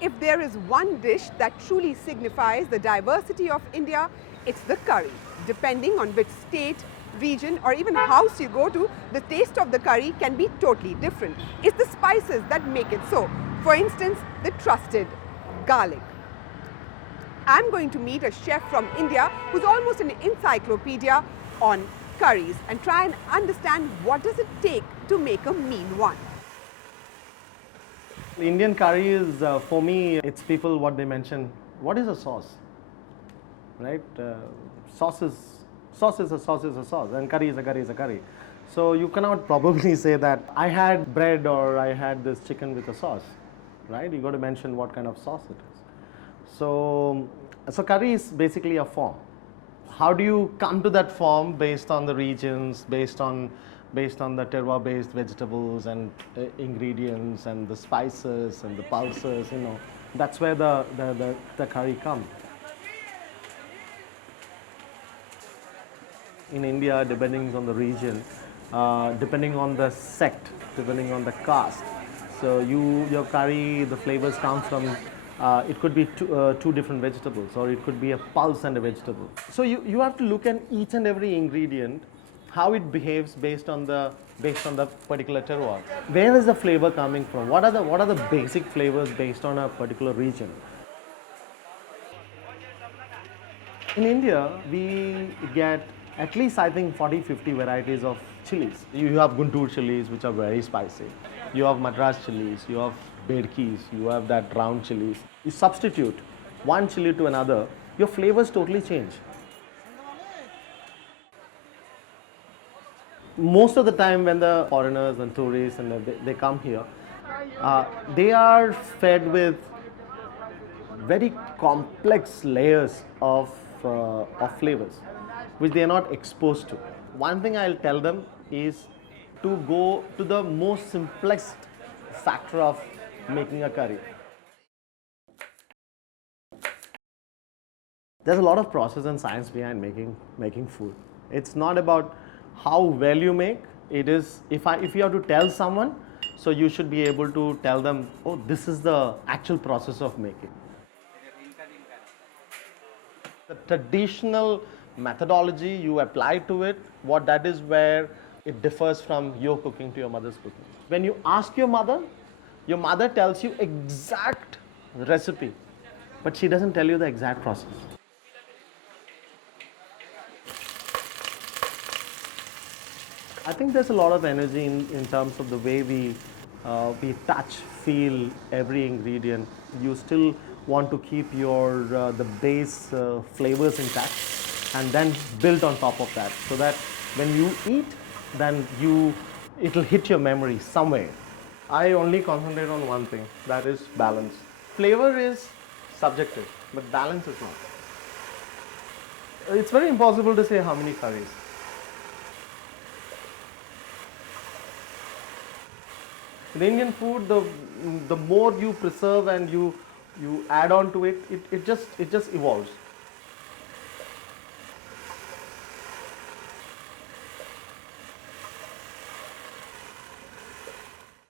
If there is one dish that truly signifies the diversity of India, it's the curry. Depending on which state, region or even house you go to, the taste of the curry can be totally different. It's the spices that make it so. For instance, the trusted garlic. I'm going to meet a chef from India who's almost an encyclopedia on curries and try and understand what does it take to make a mean one. Indian curry is, for me, it's people what they mention, what is a sauce, right? Sauce is a sauce is a sauce, and curry is a curry is a curry. So you cannot probably say that I had bread or I had this chicken with a sauce, right? You got to mention what kind of sauce it is. So curry is basically a form. How do you come to that form based on the regions, based on the terroir based vegetables and ingredients and the spices and the pulses, you know, that's where the curry comes. In India, depending on the region, depending on the sect, depending on the caste, so your curry, the flavors come from, it could be two different vegetables, or it could be a pulse and a vegetable. So you have to look at each and every ingredient, how it behaves based on the particular terroir. Where is the flavor coming from? What are the basic flavors based on a particular region? In India, we get at least, I think, 40-50 varieties of chilies. You have Guntur chilies, which are very spicy. You have Madras chilies, you have bedkis, you have that round chilies. You substitute one chili to another, your flavors totally change. Most of the time when the foreigners and tourists and they come here, they are fed with very complex layers of flavors which they are not exposed to. One thing I'll tell them is to go to the most simplest factor of making a curry. There's a lot of process and science behind making food. It's not about how well you make. It is, if you have to tell someone, so you should be able to tell them, oh, this is the actual process of making. The traditional methodology you apply to it, what that is where it differs from your cooking to your mother's cooking. When you ask your mother tells you exact recipe, but she doesn't tell you the exact process. I think there's a lot of energy in terms of the way we touch, feel every ingredient. You still want to keep your the base flavors intact and then build on top of that, so that when you eat, then it'll hit your memory somewhere. I only concentrate on one thing, that is balance. Flavor is subjective, but balance is not. It's very impossible to say how many curries. In Indian food, the more you preserve and you add on to it, it just evolves.